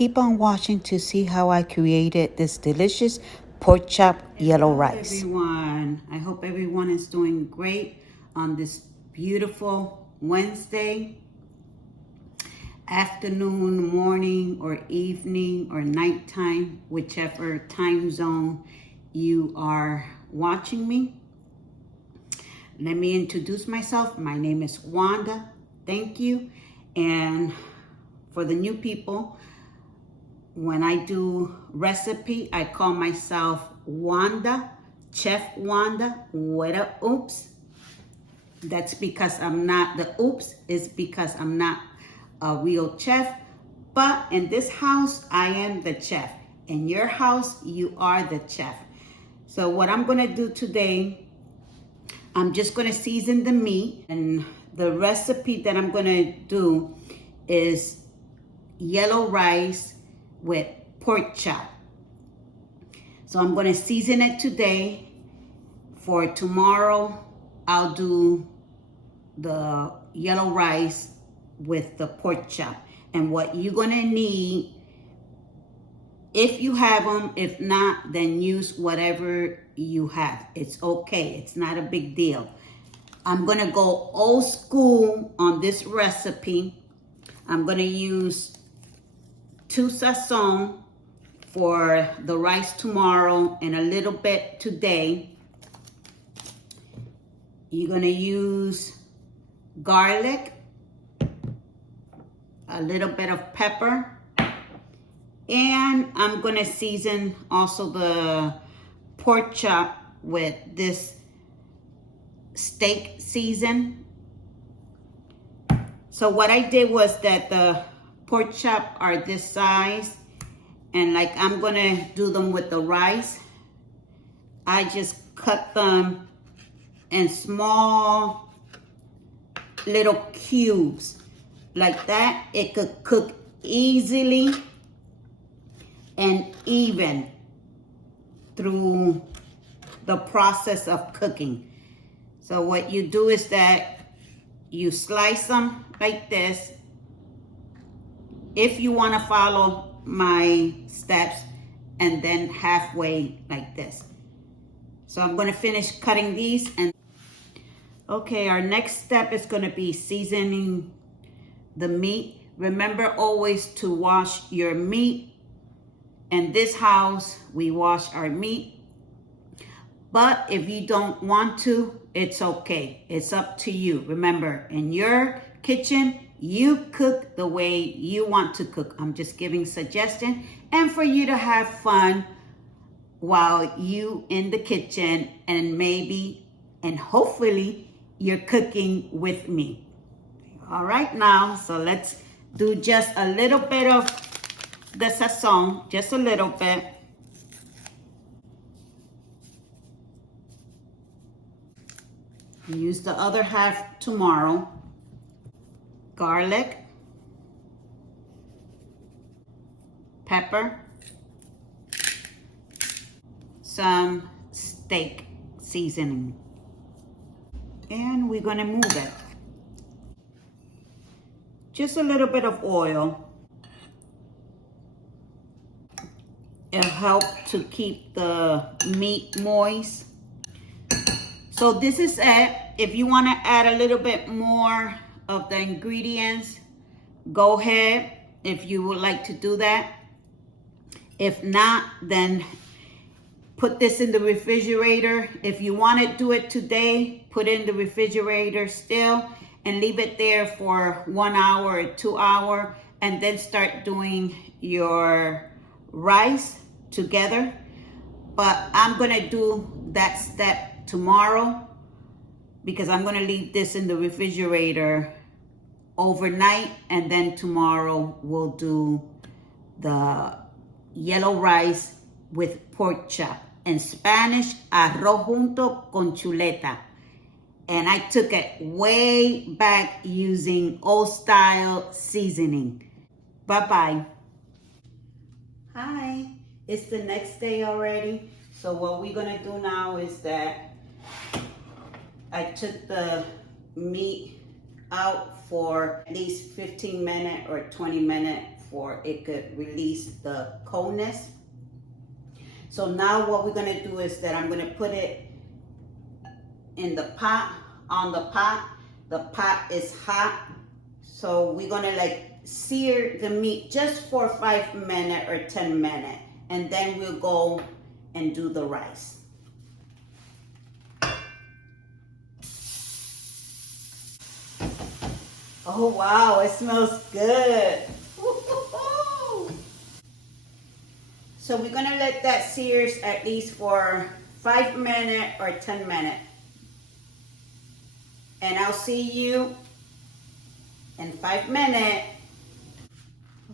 keep on watching to see how I created this delicious pork chop yellow rice. Everyone, I hope everyone is doing great on this beautiful Wednesday afternoon, morning, or evening, or nighttime, whichever time zone you are watching me. Let me introduce myself. My name is Wanda. Thank you. And for the new people, when I do recipe, I call myself Wanda, Chef Wanda with a oops. That's because I'm not, the oops is because I'm not a real chef. But in this house, I am the chef. In your house, you are the chef. So what I'm gonna do today, I'm just gonna season the meat, and the recipe that I'm gonna do is yellow rice with pork chop. So I'm gonna season it today. For tomorrow, I'll do the yellow rice with the pork chop. And what you're gonna need, if you have them, if not, then use whatever you have. It's okay, it's not a big deal. I'm gonna go old school on this recipe. I'm gonna use 2 sazon for the rice tomorrow and a little bit today. You're gonna use garlic, a little bit of pepper, and I'm gonna season also the pork chop with this steak season. So what I did was that the pork chop are this size, and like I'm gonna do them with the rice, I just cut them in small little cubes. Like that, it could cook easily and even through the process of cooking. So what you do is that you slice them like this. If you want to follow my steps, and then halfway like this. So I'm going to finish cutting these. And okay, our next step is going to be seasoning the meat. Remember always to wash your meat. In this house, we wash our meat. But if you don't want to, it's okay. It's up to you. Remember, in your kitchen, you cook the way you want to cook. I'm just giving suggestion, and for you to have fun while you in the kitchen, and maybe and hopefully you're cooking with me. All right, now, so let's do just a little bit of the sazon, just a little bit. Use the other half tomorrow. Garlic, pepper, some steak seasoning, and we're gonna move it. Just a little bit of oil. It'll help to keep the meat moist. So this is it. If you want to add a little bit more of the ingredients, go ahead if you would like to do that. If not, then put this in the refrigerator. If you want to do it today, put it in the refrigerator still and leave it there for 1 hour or 2 hours, and then start doing your rice together. But I'm gonna do that step tomorrow because I'm gonna leave this in the refrigerator overnight, and then tomorrow we'll do the yellow rice with pork chop. In Spanish, arroz junto con chuleta. And I took it way back using old style seasoning. Bye-bye. Hi, it's the next day already. So what we're gonna do now is that I took the meat out for at least 15 minutes or 20 minutes for it could release the coldness. So now what we're gonna do is that I'm gonna put it in the pot, on the pot. The pot is hot. So we're gonna like sear the meat just for 5 minutes or 10 minutes. And then we'll go and do the rice. Oh wow, it smells good. So we're gonna let that sear at least for 5 minutes or 10 minutes. And I'll see you in 5 minutes.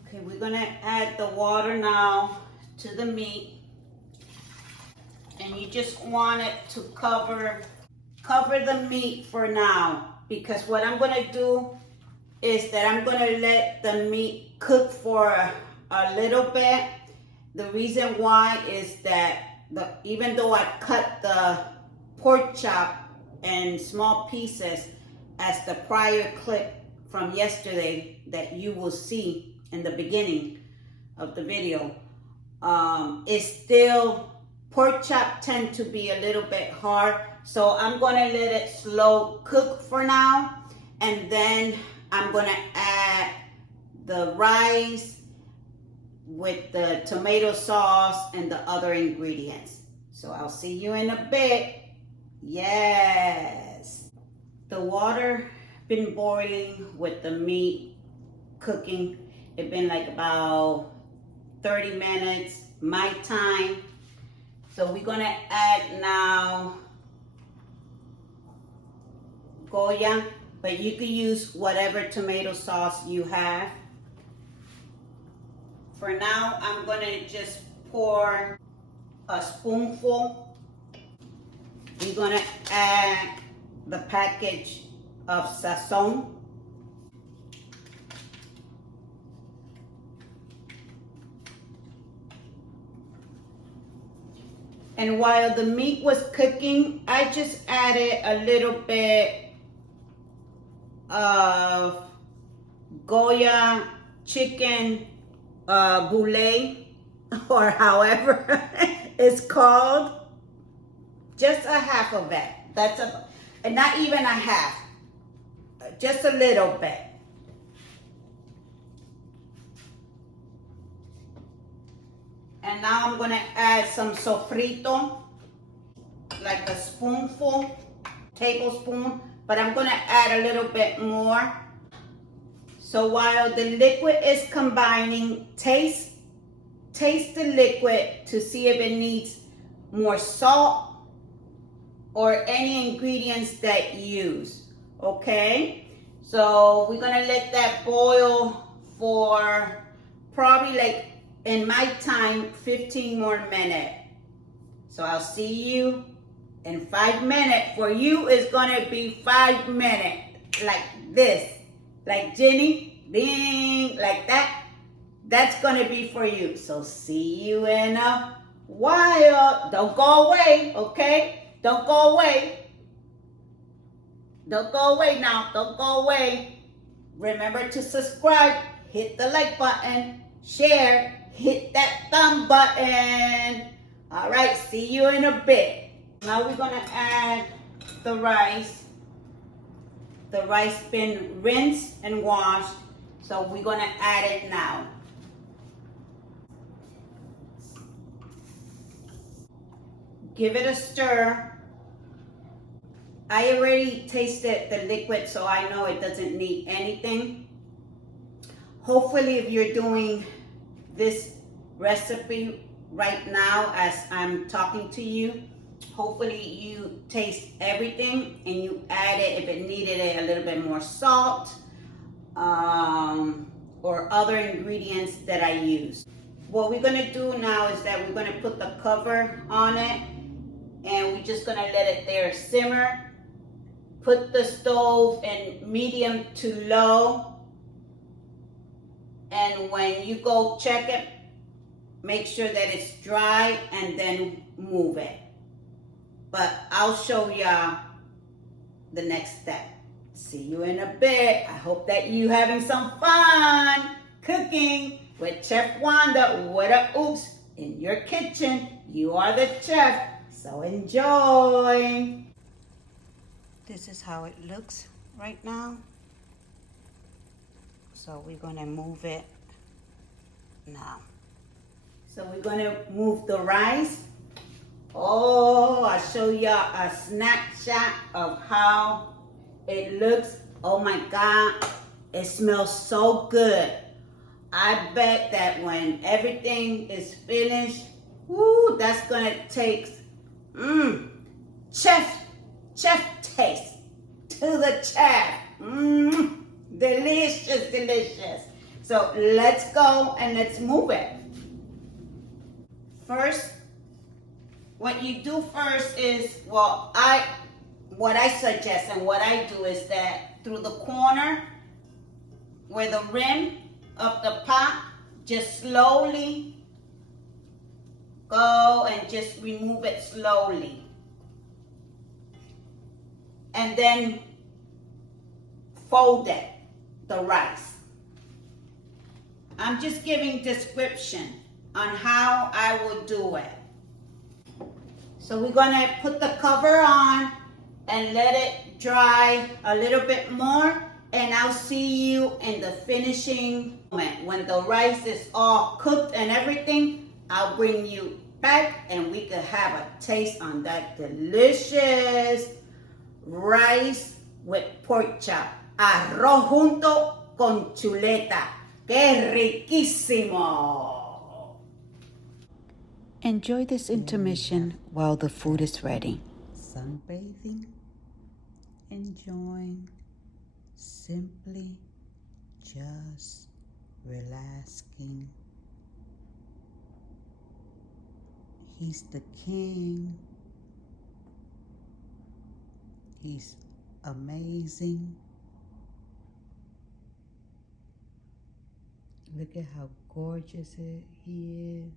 Okay, we're gonna add the water now to the meat. And you just want it to cover the meat for now. Because what I'm gonna do is that I'm gonna let the meat cook for a little bit. The reason why is that even though I cut the pork chop in small pieces as the prior clip from yesterday that you will see in the beginning of the video, it's still, pork chop tend to be a little bit hard. So I'm gonna let it slow cook for now, and then I'm gonna add the rice with the tomato sauce and the other ingredients. So I'll see you in a bit. Yes. The water been boiling with the meat cooking. It's been like about 30 minutes, my time. So we're gonna add now Goya, but you can use whatever tomato sauce you have. For now, I'm gonna just pour a spoonful. We're gonna add the package of sazon. And while the meat was cooking, I just added a little bit of Goya chicken boulet, or however it's called. Just a half of it. And not even a half, just a little bit. And now I'm gonna add some sofrito, like a spoonful, tablespoon, but I'm gonna add a little bit more. So while the liquid is combining, taste the liquid to see if it needs more salt or any ingredients that you use, okay? So we're gonna let that boil for probably, like, in my time, 15 more minutes. So I'll see you in 5 minutes. For you, it's gonna be 5 minutes, like this. Like Jenny, ding, like that. That's gonna be for you. So see you in a while. Don't go away, okay? Don't go away. Don't go away now. Don't go away. Remember to subscribe, hit the like button, share, hit that thumb button. All right, see you in a bit. Now we're gonna add the rice. The rice been rinsed and washed, so we're gonna add it now. Give it a stir. I already tasted the liquid, so I know it doesn't need anything. Hopefully, if you're doing this recipe right now as I'm talking to you, hopefully you taste everything and you add it if it needed a little bit more salt or other ingredients that I use. What we're gonna do now is that we're gonna put the cover on it, and we're just gonna let it there simmer. Put the stove in medium to low, and when you go check it, make sure that it's dry and then move it. But I'll show y'all the next step. See you in a bit. I hope that you having some fun cooking. with Chef Wanda with a Opps in your kitchen. You are the chef, so enjoy. This is how it looks right now. So we're gonna move it now. So we're gonna move the rice. Oh, I'll show you a snapshot of how it looks. Oh my God, it smells so good. I bet that when everything is finished, woo, that's gonna take chef taste to the chef. Delicious, delicious. So let's go and let's move it. First, what you do first is, what I suggest and what I do is that through the corner where the rim of the pot, just slowly go and just remove it slowly. And then fold it, the rice. I'm just giving description on how I will do it. So we're gonna put the cover on and let it dry a little bit more, and I'll see you in the finishing moment. When the rice is all cooked and everything, I'll bring you back and we can have a taste on that delicious rice with pork chop. Arroz junto con chuleta. ¡Qué riquísimo! Enjoy this intermission while the food is ready. Sunbathing, enjoying, simply just relaxing. He's the king. He's amazing. Look at how gorgeous he is.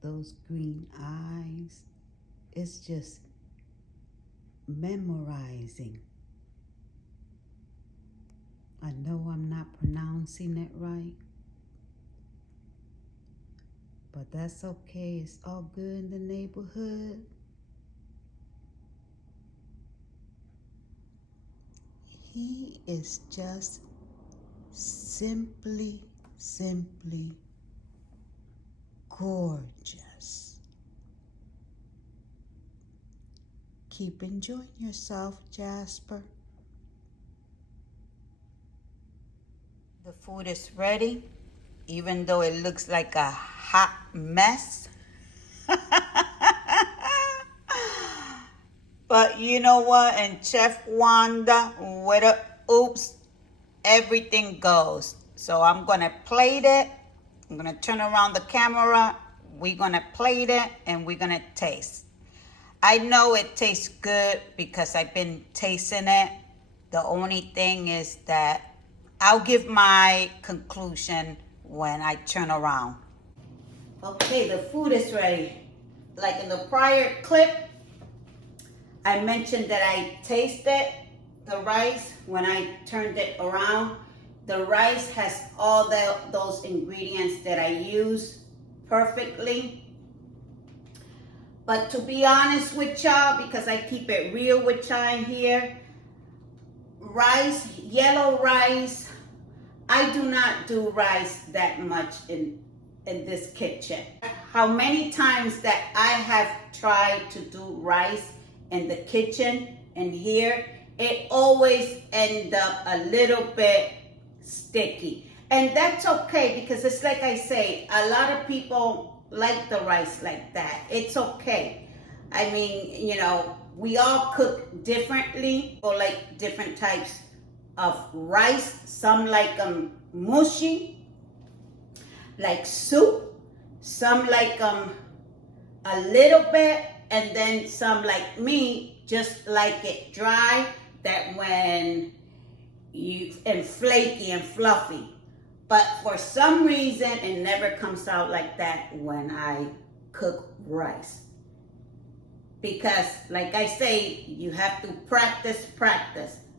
Those green eyes. It's just memorizing. I know I'm not pronouncing it right, but that's okay. It's all good in the neighborhood. He is just simply gorgeous. Keep enjoying yourself, Jasper. The food is ready, even though it looks like a hot mess. But you know what? And Chef Wanda with a Opps, everything goes. So I'm gonna plate it. I'm gonna turn around the camera. We're gonna plate it and we're gonna taste. I know it tastes good because I've been tasting it. The only thing is that I'll give my conclusion when I turn around. Okay, the food is ready. Like in the prior clip, I mentioned that I tasted the rice when I turned it around. The rice has all those ingredients that I use perfectly. But to be honest with y'all, because I keep it real with y'all in here, rice, yellow rice, I do not do rice that much in this kitchen. How many times that I have tried to do rice in the kitchen and here, it always end up a little bit sticky. And that's okay, because it's like I say, a lot of people like the rice like that. It's okay. I mean, you know, we all cook differently, or like different types of rice. Some like them mushy, like soup. Some like them a little bit, and then some like me just like it dry, that when and flaky and fluffy. But for some reason, it never comes out like that when I cook rice. Because like I say, you have to practice.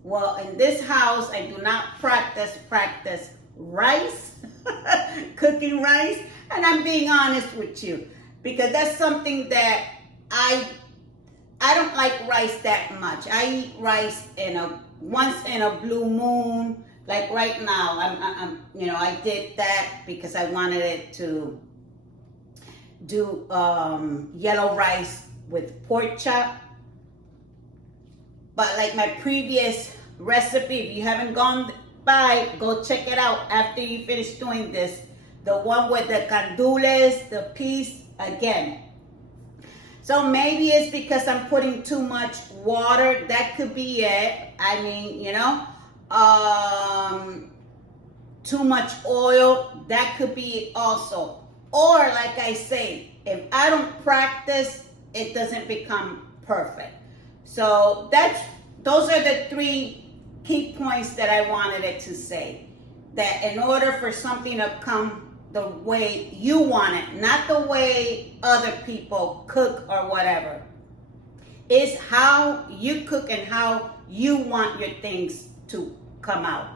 Well, in this house, I do not practice rice, cooking rice. And I'm being honest with you because that's something that I don't like rice that much. I eat rice once in a blue moon. Like right now, I did that because I wanted it to do yellow rice with pork chop. But like my previous recipe, if you haven't gone by, go check it out after you finish doing this. The one with the candules, the peas, again. So maybe it's because I'm putting too much water. That could be it. I mean, too much oil. That could be it also. Or like I say, if I don't practice, it doesn't become perfect. So those are the 3 key points that I wanted it to say. That in order for something to come the way you want it, not the way other people cook or whatever, is how you cook and how you want your things to come out.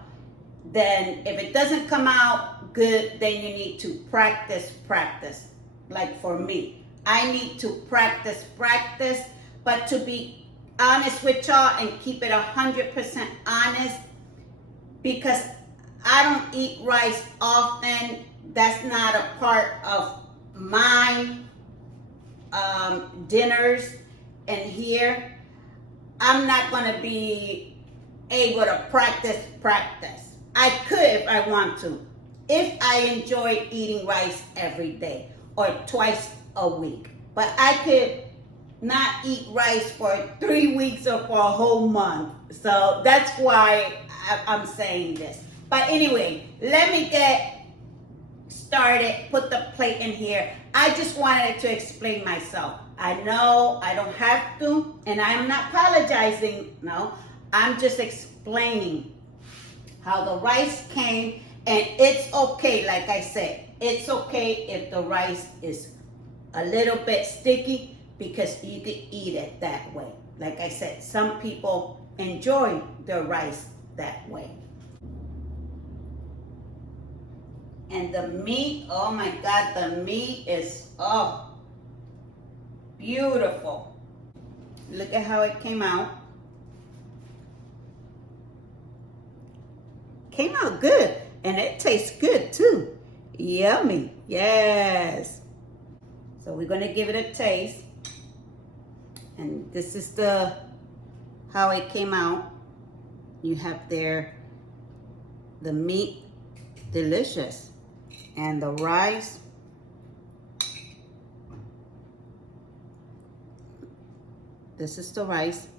Then if it doesn't come out good, then you need to practice. Like for me, I need to practice, but to be honest with y'all and keep it 100% honest, because I don't eat rice often. That's not a part of my dinners. And here, I'm not going to be able to practice. I could if I want to, if I enjoy eating rice every day or twice a week. But I could not eat rice for 3 weeks or for a whole month. So that's why I'm saying this. But anyway, let me get started, put the plate in here. I just wanted to explain myself. I know I don't have to, and I'm not apologizing. No, I'm just explaining how the rice came, and it's okay. Like I said, it's okay if the rice is a little bit sticky because you can eat it that way. Like I said, some people enjoy their rice that way. And the meat, oh my God, the meat is, beautiful. Look at how it came out. Came out good, and it tastes good too. Yummy, yes. So we're gonna give it a taste. And this is how it came out. You have there the meat, delicious. And the rice, this is the rice.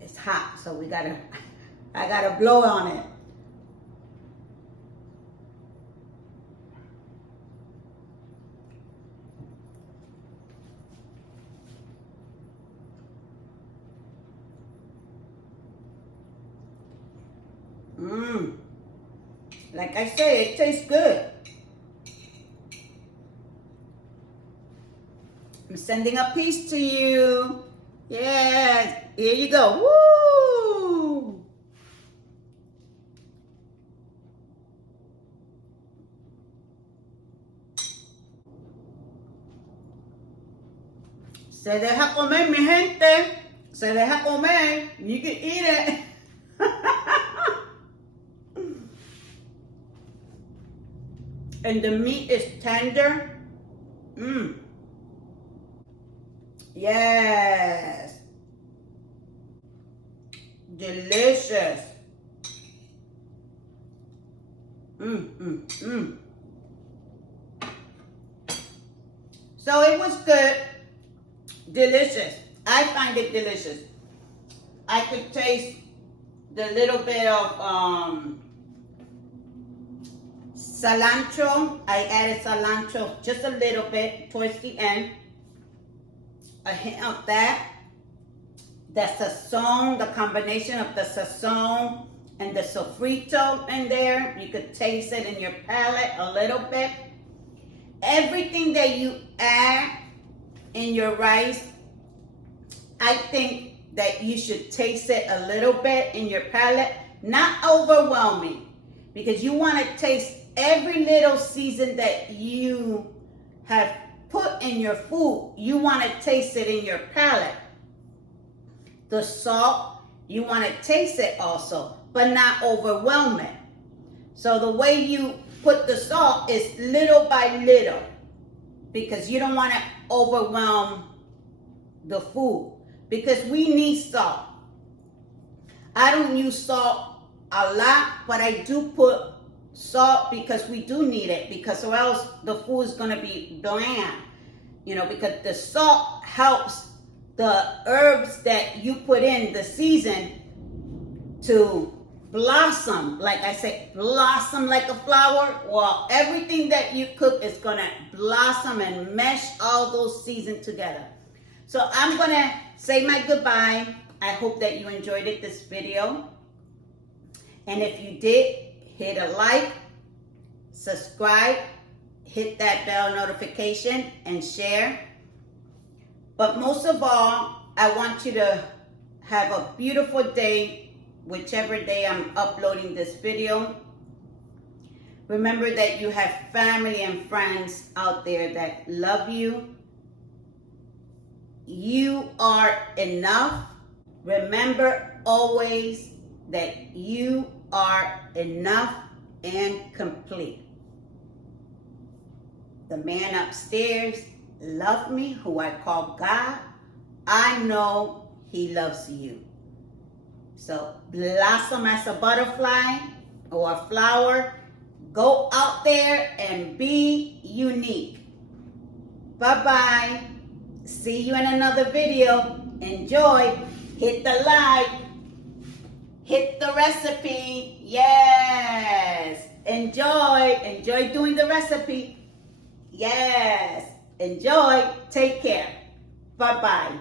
It's hot, so I gotta blow on it. Like I say, it tastes good. I'm sending a piece to you. Yes, here you go. Woo! Se deja comer, mi gente. Se deja comer. You can eat it. And the meat is tender. Yes. Delicious. So it was good. Delicious. I find it delicious. I could taste the little bit of cilantro. I added cilantro just a little bit towards the end. A hint of that. The sazon, the combination of the sazon and the sofrito in there. You could taste it in your palate a little bit. Everything that you add in your rice, I think that you should taste it a little bit in your palate, not overwhelming, because you want to taste every little season that you have put in your food. You want to taste it in your palate. The salt, you want to taste it also, but not overwhelm it. So the way you put the salt is little by little, because you don't want to overwhelm the food, because we need salt. I don't use salt a lot, but I do put salt because we do need it, because or else the food is going to be bland, because the salt helps the herbs that you put in the season to blossom. Like I say, blossom like a flower. Well, everything that you cook is going to blossom and mesh all those seasons together. So I'm going to say my goodbye. I hope that you enjoyed this video. And if you did, hit a like, subscribe, hit that bell notification, and share. But most of all, I want you to have a beautiful day, whichever day I'm uploading this video. Remember that you have family and friends out there that love you. You are enough. Remember always that you are enough and complete. The man upstairs loves me, who I call God. I know he loves you. So blossom as a butterfly or a flower. Go out there and be unique. Bye-bye. See you in another video. Enjoy. Hit the like. Hit the recipe. Yes. Enjoy. Enjoy doing the recipe. Yes. Enjoy. Take care. Bye-bye.